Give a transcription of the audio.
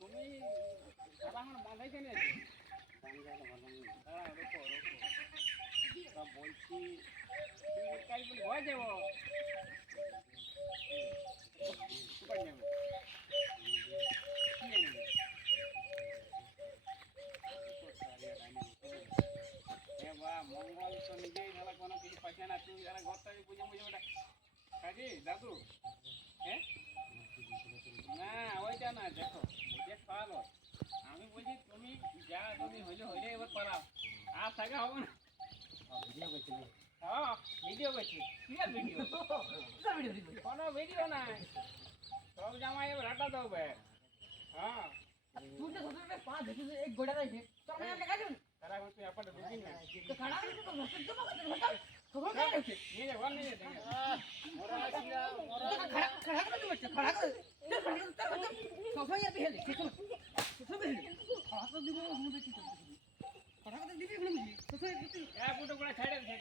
তুমি দাদা আমার মাথায় কেন আছে দাঁড়া রোকো তা বলছি তুমি কাজ বলে ভয় যাবো কোথায় যাবে কি জানি মঙ্গল তো নিজেই ঢালা কোনো কিছু পাচ্ছে না তুই যারা ঘরটা বুঝে বুঝে ওটা কাজে দাদু হ্যাঁ না ওইটা না দেখো বুঝে পালো আমি বলছি তুমি যা তুমি হইলে হইলে এবার পালাও আর থাকা হবে না ভিডিও করছি হ্যাঁ ভিডিও করছি কি আর ভিডিও কোনো ভিডিও নাই সব জামাই এবার হাঁটা দেবে হ্যাঁ তুই তো সবসময় পা দেখি এক গোড়া রাখে তো আমি দেখা যাবে তারা এখন তুই আপাতত ঢুকিস না তো খাড়া করে তো বসে তো খবর নাই রে নিয়ে যা ঘর নিয়ে যা মোরা আসিয়া মোরা খাড়া খাড়া করে তো বসে খাড়া করে সবাই আর বিহেলে সবাই খাড়া করে দিব মনে কি করতে খাড়া করে দিবি মনে কি সবাই এক ফুটো করে ছাড়ে দে